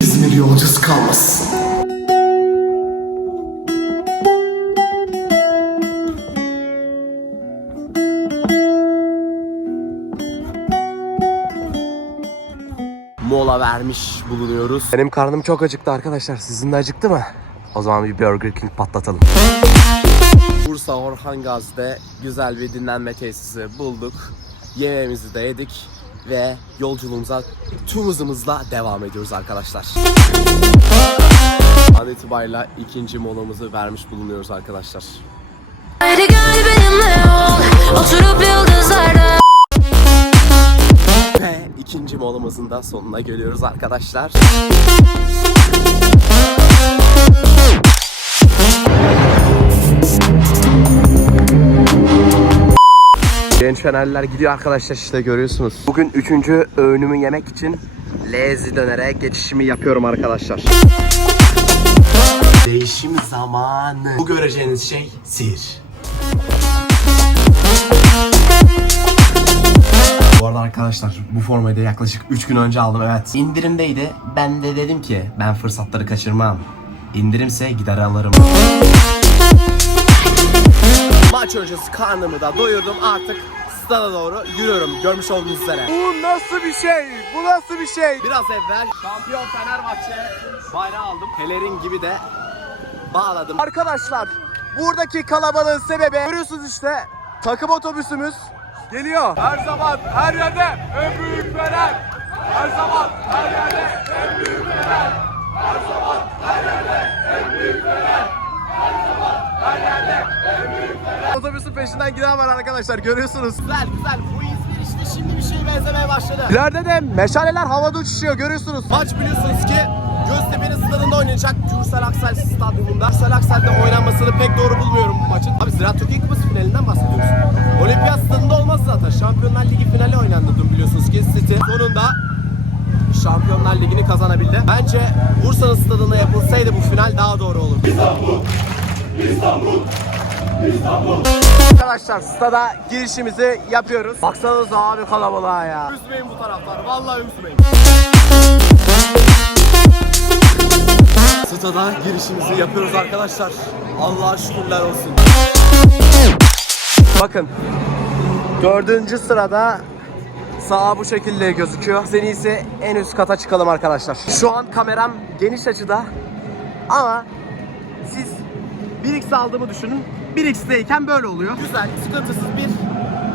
İzmir yolcusu kalmasın. Mola vermiş bulunuyoruz. Benim karnım çok acıktı arkadaşlar. Sizin de acıktı mı? O zaman bir Burger King patlatalım. Bursa Orhan Gazi'de güzel bir dinlenme tesisi bulduk. Yemeğimizi de yedik ve yolculuğumuza tüm hızımızla devam ediyoruz arkadaşlar. An itibariyle ikinci molamızı vermiş bulunuyoruz arkadaşlar. Hadi gel benimle ol Oturup yıldızlarda Ve ikinci molamızın da sonuna geliyoruz arkadaşlar. Genç Fenerliler gidiyor arkadaşlar işte görüyorsunuz. Bugün üçüncü öğünümü yemek için Lezi dönere geçişimi yapıyorum arkadaşlar. Değişim zamanı. Bu göreceğiniz şey sihir. Bu arada arkadaşlar bu formayı da yaklaşık 3 gün önce aldım evet. İndirimdeydi. Ben de dedim ki ben fırsatları kaçırmam. İndirimse gider alırım. Maç öncesi karnımı da doyurdum artık stada doğru yürüyorum görmüş olduğunuz üzere. Bu nasıl bir şey? Bu nasıl bir şey? Biraz evvel şampiyon Fenerbahçe bayrağı aldım. Pelerin gibi de bağladım. Arkadaşlar buradaki kalabalığın sebebi görüyorsunuz işte takım otobüsümüz geliyor. Her zaman her yerde en büyük Fener. Her zaman her yerde en büyük Fener. Her zaman her yerde en büyük Fener. Her zaman her yerde en büyük Fener. Otobüsün peşinden giden var arkadaşlar görüyorsunuz. Güzel güzel bu İzmir işte şimdi bir şeye benzemeye başladı. İleride de meşaleler havada uçuşuyor görüyorsunuz. Maç biliyorsunuz ki Göztepe'nin stadında oynanacak. Gürsel Aksel stadyumunda. Gürsel Aksel'de oynanmasını pek doğru bulmuyorum bu maçın. Abi Ziraat Türkiye Kupası finalinden bahsediyoruz. Olimpiyat stadında olmaz zaten. Şampiyonlar Ligi finali oynandı dün biliyorsunuz ki City. Sonunda Şampiyonlar Ligi'ni kazanabildi. Bence Bursa'nın stadında yapılsaydı bu final daha doğru olurdu. Arkadaşlar stada girişimizi yapıyoruz. Baksanıza abi kalabalığa ya. Üzmeyin bu taraftar. Vallahi üzmeyin. Stada girişimizi yapıyoruz arkadaşlar. Allah'a şükürler olsun. Bakın. Dördüncü sırada sağa bu şekilde gözüküyor. Biz En iyisi en üst kata çıkalım arkadaşlar. Şu an kameram geniş açıda ama siz 1x aldığımı düşünün. 1x'teyken böyle oluyor. Güzel, sıkıntısız bir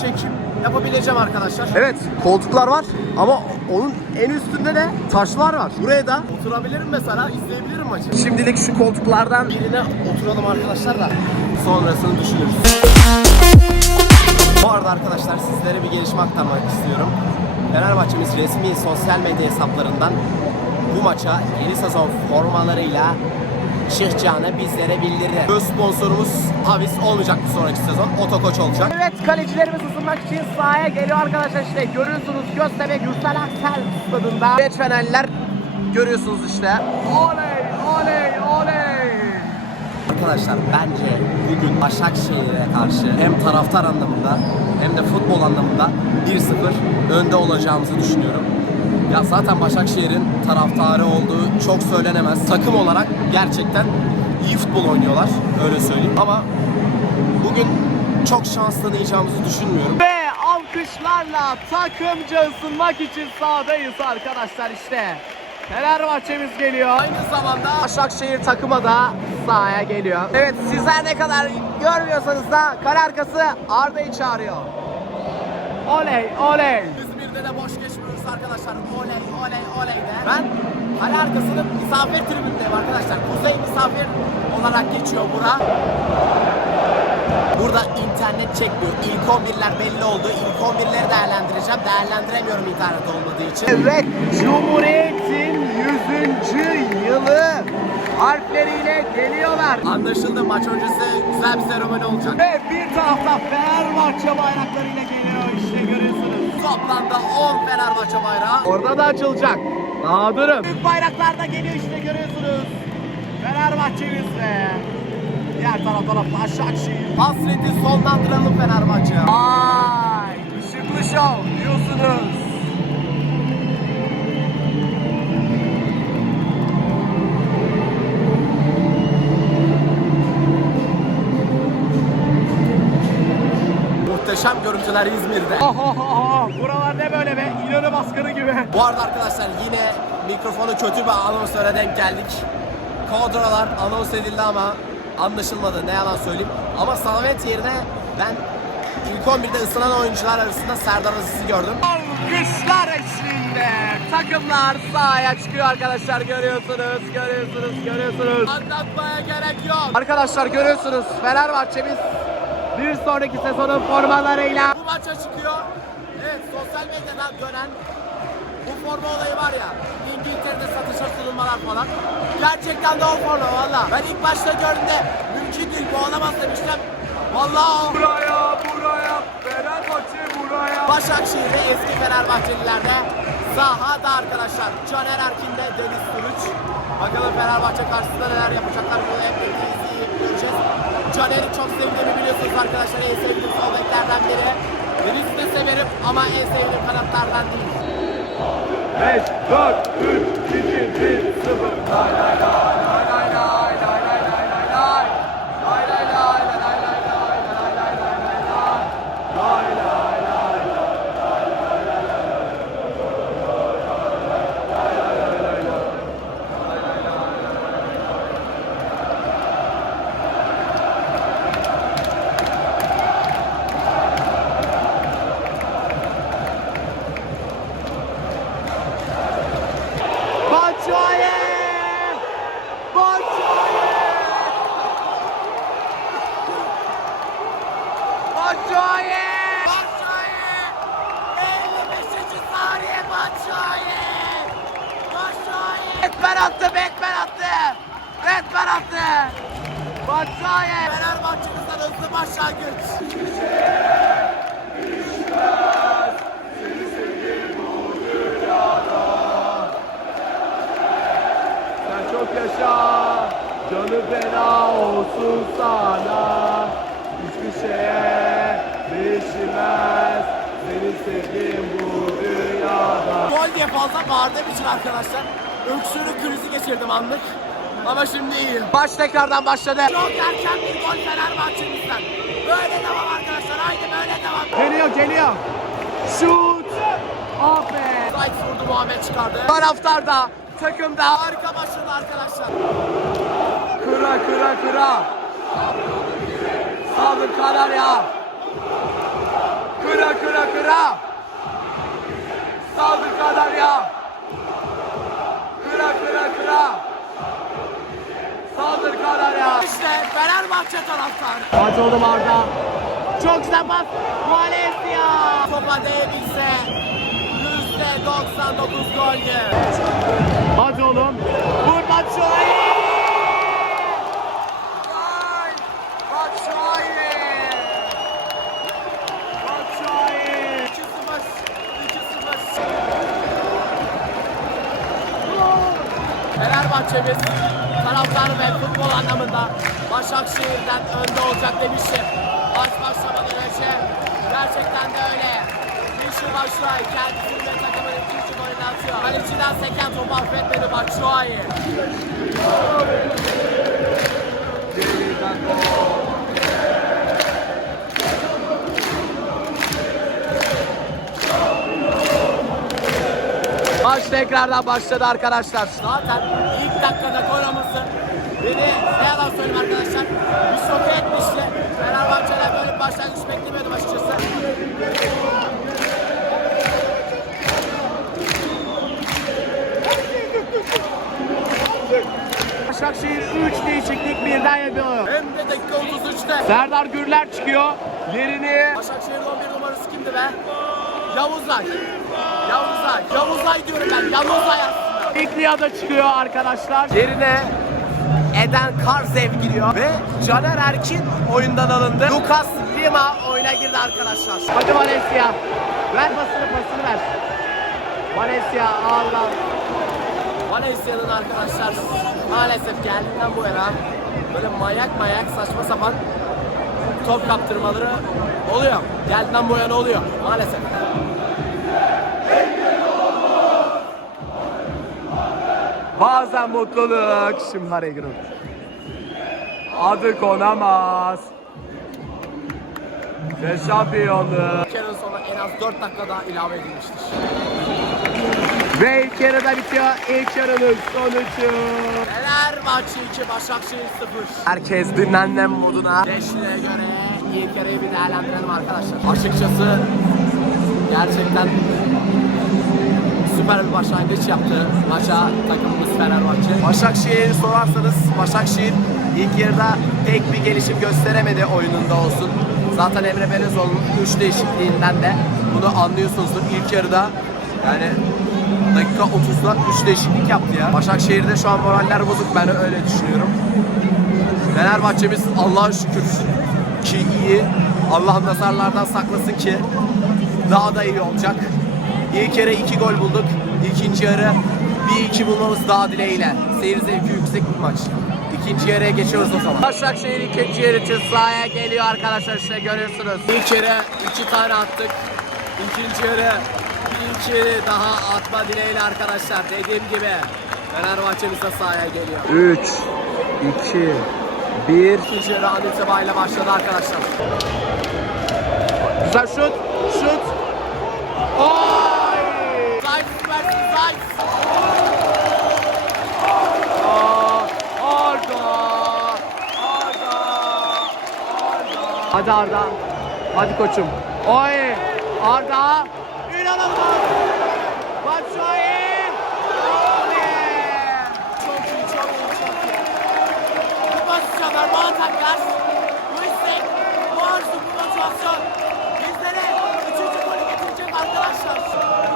çekim yapabileceğim arkadaşlar. Evet koltuklar var ama onun en üstünde de taşlar var. Buraya da Oturabilirim mesela, izleyebilirim maçı. şimdilik şu koltuklardan Birine oturalım arkadaşlar da sonrasını düşünürüz. Bu arada arkadaşlar sizlere bir gelişme aktarmak istiyorum. Fenerbahçemiz resmi sosyal medya hesaplarından bu maça yeni sezon formalarıyla çıkacağını bizlere bildirdi. Göz sponsorumuz Avis olmayacak bir sonraki sezon. Otokoç olacak. Evet kalecilerimiz ısınmak için sahaya geliyor arkadaşlar işte görüyorsunuz Göztepe Gürsel Aksel stadında. Geç Fenerliler görüyorsunuz işte. Oley oley oley. Arkadaşlar bence bugün Başakşehir'e karşı hem taraftar anlamında hem de futbol anlamında 1-0 önde olacağımızı düşünüyorum. Ya zaten Başakşehir'in taraftarı olduğu çok söylenemez. Takım olarak gerçekten iyi futbol oynuyorlar öyle söyleyeyim. Ama bugün çok şanslanacağımızı düşünmüyorum. Ve alkışlarla takımca ısınmak için sahadayız arkadaşlar işte. Fenerbahçemiz geliyor. Aynı zamanda Başakşehir takıma da sahaya geliyor. Evet sizler ne kadar görmüyorsanız da kale arkası Arda'yı çağırıyor. Oley oley. İzmir'de de boş geçmiyoruz arkadaşlar. Oley oley oley de. Ben kale arkasının misafir tribündeyim arkadaşlar. Kuzey misafir olarak geçiyor bura. Burada internet çekmiyor. İlk 11'ler belli oldu. İlk 11'leri değerlendireceğim. Değerlendiremiyorum internet olmadığı için. Evet Cumhuriyet'in 100. yılı harfleriyle geliyorlar. Anlaşıldı. Maç öncesi güzel bir seremoni olacak. Ve bir tarafta Fenerbahçe bayraklarıyla geliyor işte görüyorsunuz. Toplamda 10 Fenerbahçe bayrağı. Orada da açılacak. Daha durun. Türk bayraklar da geliyor işte görüyorsunuz. Fenerbahçe yüzde. Diğer tarafta da Başakşehir. Hasreti sonlandıralım Fenerbahçe. Vay! Işıklı şov diyorsunuz. Muhteşem görüntüler İzmir'de. Buralar ne böyle be? İnönü baskını gibi. Bu arada arkadaşlar yine mikrofonu kötü bir anonsöre denk geldik. Kadrolar anons edildi ama anlaşılmadı ne yalan söyleyeyim. Ama Samet yerine ben ilk 11'de ısınan oyuncular arasında Serdar Aziz'i gördüm. Alkışlar eşliğinde takımlar sahaya çıkıyor arkadaşlar görüyorsunuz, görüyorsunuz, görüyorsunuz. Anlatmaya gerek yok. Arkadaşlar görüyorsunuz Fenerbahçe'miz bir sonraki sezonun formalarıyla Bu maça çıkıyor. Evet sosyal medyadan dönen bu forma olayı var ya İngiltere'de satışa sunulmalar falan. Gerçekten de o forma valla. Ben ilk başta gördüğümde mümkün değil bu olamaz demiştim. Valla o. buraya buraya Fenerbahçe buraya. Başakşehir'de eski Fenerbahçelilerde sahada arkadaşlar. Caner Erkin'de Deniz Turuç. Bakalım Fenerbahçe karşısında neler yapacaklar bunu hep birlikte izleyip göreceğiz. Caner'i çok sevdiğimi biliyorsunuz arkadaşlar. En sevdiğim sol beklerden biri. Deniz'i de severim ama en sevdiğim kanatlardan değil. 5, 4, 3, 2, 1, 0. Lay lay lay lay lay lay başlangıç. Sen çok yaşa, canı fena olsun sana. Hiçbir şeye değişmez, senin sevgin bu dünyada. Gol diye fazla bağırdığım için arkadaşlar öksürük krizi geçirdim anlık. Ama şimdi iyiyim. Maç tekrardan başladı. Çok erken bir gol Fenerbahçe'mizden. Böyle devam arkadaşlar. Haydi böyle devam. Geliyor, geliyor. Şut! Be! Zayt vurdu Muhammed çıkardı. Taraftar da, takım da Harika başladı arkadaşlar. kıra kıra kıra. Saldır Kanarya. Kıra kıra kıra. Saldır Kanarya. Kıra Fenerbahçe taraftarı. Hadi oğlum Arda. Çok güzel pas. Valencia. Topa değmişse %99 goldü. Hadi oğlum. Vur Batshuayi. Fenerbahçe 1 taraftar ve futbol anlamında Başakşehir'den önde olacak demiştim. Maç başlamadan önce gerçekten de öyle. Yeşil Başakşehir kendisi ve takımın ikinci golünü atıyor. Hani Kaleciden seken topu affetmedi Başakşehir. Maç tekrardan başladı arkadaşlar. Zaten ilk dakikada gol olması beni ne yalan söyleyeyim arkadaşlar bir şok etmişti. Fenerbahçe'den böyle bir başlangıç beklemiyordum açıkçası. Başakşehir 3 değişiklik birden yapıyor. Hem de dakika 33'te. Serdar Gürler çıkıyor. Yerini Başakşehir'in 11 numarası kimdi be? Yavuzay. Yavuzay. Yavuzay diyorum ben. Yavuzay aslında. İklia'da çıkıyor arkadaşlar. Yerine Eden Karzev giriyor ve Caner Erkin oyundan alındı. Lucas Lima oyuna girdi arkadaşlar. Hadi Valencia. Ver pasını pasını ver. Valencia Allah. Valencia'nın arkadaşlar maalesef geldiğinden bu yana böyle mayak mayak saçma sapan top kaptırmaları oluyor. Geldiğinden bu yana oluyor maalesef. Bazen mutluluk. Şimdi araya giriyorum. Adı konamaz. ve şampiyonluğu. İlk yarının sonuna en az 4 dakika daha ilave edilmiştir. Ve ilk yarıda bitiyor. İlk yarının sonucu. Fenerbahçe 2, Başakşehir 0. Herkes dinlenme moduna. Beşliğe göre ilk yarıyı bir değerlendirelim arkadaşlar. Açıkçası gerçekten süper bir başlangıç yaptı maça takımımız Fenerbahçe. Başakşehir'i sorarsanız Başakşehir ilk yarıda pek bir gelişim gösteremedi oyununda olsun. Zaten Emre Belezoğlu'nun 3 değişikliğinden de bunu anlıyorsunuzdur. İlk yarıda yani dakika 30'da 3 değişiklik yaptı ya. Başakşehir'de şu an moraller bozuk ben öyle düşünüyorum. Fenerbahçe'miz Allah'a şükür ki iyi. Allah nazarlardan saklasın ki daha da iyi olacak. İlk yarı iki gol bulduk. İkinci yarı bir iki bulmamız daha dileğiyle. Seyir zevki yüksek bir maç. İkinci yarıya geçiyoruz o zaman. Başakşehir ikinci yarı için sahaya geliyor arkadaşlar işte görüyorsunuz. İlk yarı iki tane attık. İkinci yarı bir iki daha atma dileğiyle arkadaşlar. Dediğim gibi Fenerbahçe'miz de sahaya geliyor. 3, 2, 1. İkinci yarı an itibariyle başladı arkadaşlar. Güzel şut. Şut. Oy! Zayt versin Zayt. Aa, Arda. Arda. Arda. Hadi Arda. Hadi koçum. Oy. Arda. İnanılmaz. Batshuayi. Çok iyi, çok iyi, çok iyi. Bu pozisyonlar, bu ataklar, bu istek, bu arzu, bu motivasyon bizlere üçüncü golü getirecek arkadaşlar.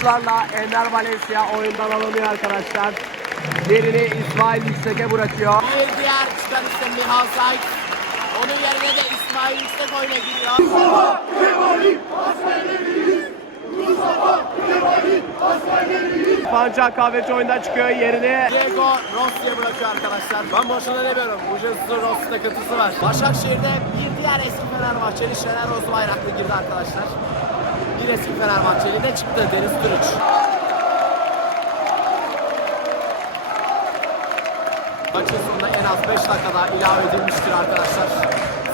Alkışlarla Ender Valencia oyundan alınıyor arkadaşlar. Yerini İsmail Yüksek'e bırakıyor. Bir diğer çıkan isim Mihan Zayt. Onun yerine de İsmail Yüksek oyuna giriyor. Pancar kahveci oyundan çıkıyor yerine. Diego Rossi'ye bırakıyor arkadaşlar. Ben boşuna demiyorum. Bu Jesus'un Rossi takıntısı var. Başakşehir'de bir diğer eski Fenerbahçeli Şener Özbayraklı girdi arkadaşlar. Bir eski Fenerbahçeli de çıktı Deniz Türüç. Maçın sonunda en az 5 dakika daha ilave edilmiştir arkadaşlar.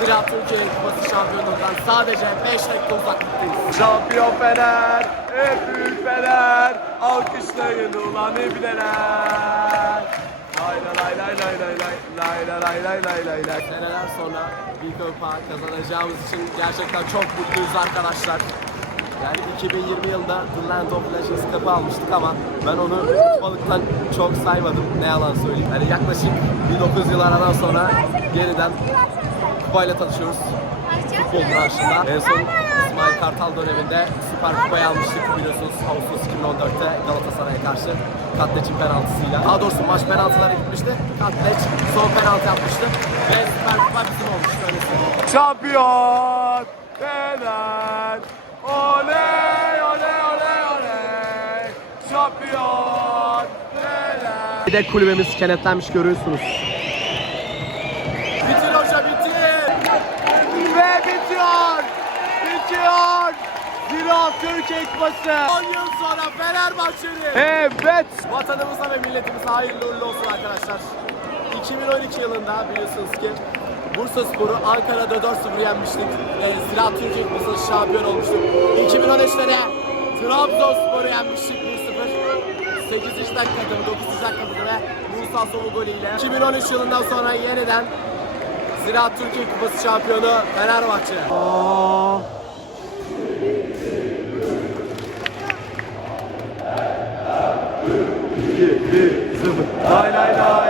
Zira Türkiye Kupası şampiyonluğundan sadece 5 dakika uzaklıktayız. Şampiyon Fener, en büyük Fener. Alkışlayın ulan lay lay lay lay lay lay lay lay lay lay lay lay. Seneler sonra bir kupa kazanacağımız için gerçekten çok mutluyuz arkadaşlar. Yani 2020 yılında The Land of Legends Cup'ı almıştık ama ben onu balıktan çok saymadım. Ne yalan söyleyeyim. Yani yaklaşık 19 yıl aradan sonra yeniden kupayla tanışıyoruz. Futbol branşında. En son İsmail Kartal döneminde Süper Kupayı almıştık biliyorsunuz Ağustos 2014'te Galatasaray'a karşı Katleç'in penaltısıyla. Daha doğrusu maç penaltılara gitmişti. Katleç son penaltı yapmıştı. Ve Süper Kupa bizim olmuştu. Şampiyon Fener. Oley oley oley oley. Şampiyon Fener. Bir de kulübemiz kenetlenmiş görüyorsunuz. Bitir hoca bitir. Ve bitiyor. Bitiyor. Zira Türkiye Kupası. 10 yıl sonra Fenerbahçeli. Evet. Vatanımıza ve milletimize hayırlı uğurlu olsun arkadaşlar. 2012 yılında biliyorsunuz ki Bursa Sporu Ankara'da 4-0 yenmiştik ve Ziraat Türkiye Kupası şampiyon olmuştuk. 2013'te de Trabzonspor'u yenmiştik 1-0. 8. dakikada mı 9. dakikada ve Musa Sovu golüyle. 2013 yılından sonra yeniden Ziraat Türkiye Kupası şampiyonu Fenerbahçe. Aa. Lay lay lay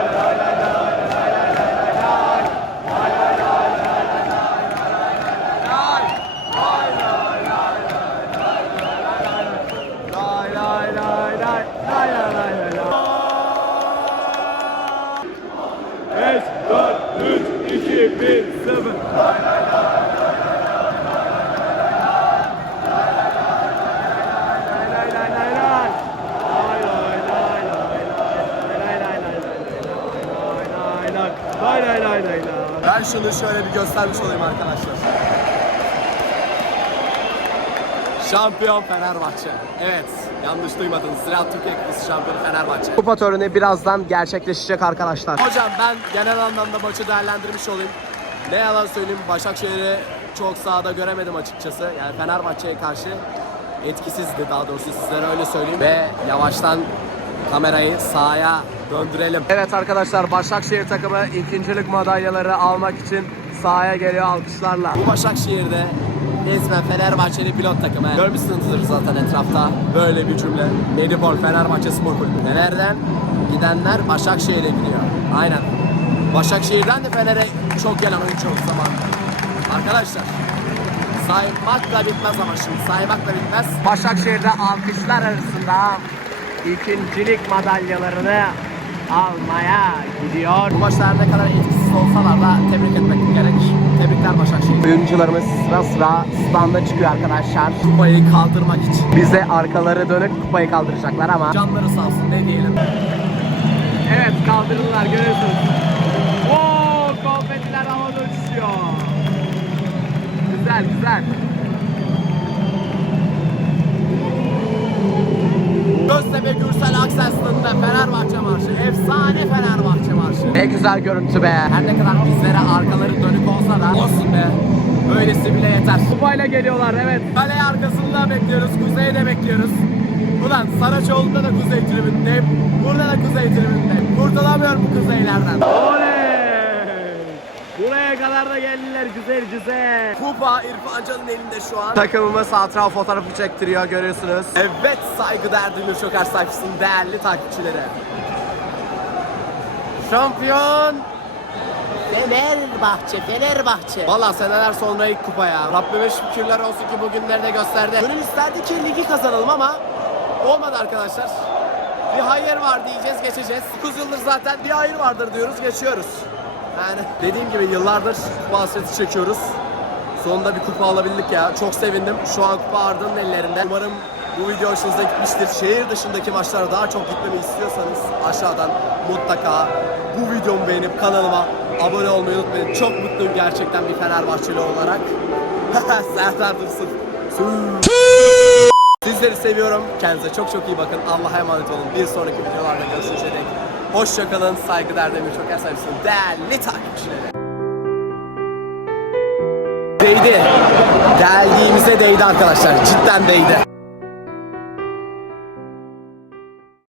Şunu şöyle bir göstermiş olayım arkadaşlar. Şampiyon Fenerbahçe. Evet, yanlış duymadınız. Ziraat Türkiye Kupası şampiyonu Fenerbahçe. Kupa töreni birazdan gerçekleşecek arkadaşlar. Hocam ben genel anlamda maçı değerlendirmiş olayım. Ne yalan söyleyeyim Başakşehir'i çok sahada göremedim açıkçası. Yani Fenerbahçe'ye karşı etkisizdi daha doğrusu sizlere öyle söyleyeyim. Ve yavaştan kamerayı sahaya döndürelim. Evet arkadaşlar Başakşehir takımı ikincilik madalyaları almak için sahaya geliyor alkışlarla. Bu Başakşehir'de resmen Fenerbahçeli pilot takımı. Görmüşsünüzdür zaten etrafta böyle bir cümle. Medipol Fenerbahçe Spor Kulübü. Fener'den gidenler Başakşehir'e gidiyor. Aynen. Başakşehir'den de Fener'e çok gelen oyuncu oldu zaman. Arkadaşlar saymakla bitmez ama şimdi saymakla bitmez. Başakşehir'de alkışlar arasında ikincilik madalyalarını almaya gidiyor. Bu maçlar ne kadar etkisiz olsalar da tebrik etmek gerek. Tebrikler Başakşehir. Oyuncularımız sıra sıra standa çıkıyor arkadaşlar. Kupayı kaldırmak için. Bize arkaları dönük kupayı kaldıracaklar ama. Canları sağ olsun ne diyelim. Evet kaldırdılar görüyorsunuz. Oo konfetiler havada uçuşuyor. Güzel güzel. Göztepe Gürsel Akses'inde Fenerbahçe marşı. Efsane Fenerbahçe marşı. Ne güzel görüntü be. Her ne kadar bizlere arkaları dönük olsa da olsun be. Böylesi bile yeter. Kupayla geliyorlar evet. Kale arkasında bekliyoruz. Kuzeyde bekliyoruz. Ulan Saraçoğlu'nda da kuzey tribündeyim. Burada da kuzey tribündeyim. Kurtulamıyorum bu kuzeylerden. Oley! Buraya kadar da geldiler güzel güzel. Kupa İrfan Can'ın elinde şu an. Takımımız hatıra fotoğrafı çektiriyor görüyorsunuz. Evet saygıdeğer Dünür Şoker sayfasının değerli takipçileri. Şampiyon Fenerbahçe, Fenerbahçe. Valla seneler sonra ilk kupa ya. Rabbime şükürler olsun ki bugünleri de gösterdi. Gönül isterdi ki ligi kazanalım ama olmadı arkadaşlar. Bir hayır var diyeceğiz, geçeceğiz. 9 yıldır zaten bir hayır vardır diyoruz, geçiyoruz. Yani dediğim gibi yıllardır kupa hasreti çekiyoruz. Sonunda bir kupa alabildik ya. Çok sevindim. Şu an kupa Arda'nın ellerinde. Umarım bu video hoşunuza gitmiştir. Şehir dışındaki maçlara daha çok gitmemi istiyorsanız aşağıdan mutlaka bu videomu beğenip kanalıma abone olmayı unutmayın. Çok mutluyum gerçekten bir Fenerbahçeli olarak. Serdar Dursun. Sizleri seviyorum. Kendinize çok çok iyi bakın. Allah'a emanet olun. Bir sonraki videolarda görüşünceye. Hoşçakalın. Saygıdeğer Demir Çok Ersayısın. Değerli takipçileri. Değdi. Geldiğimize değdi arkadaşlar. Cidden değdi.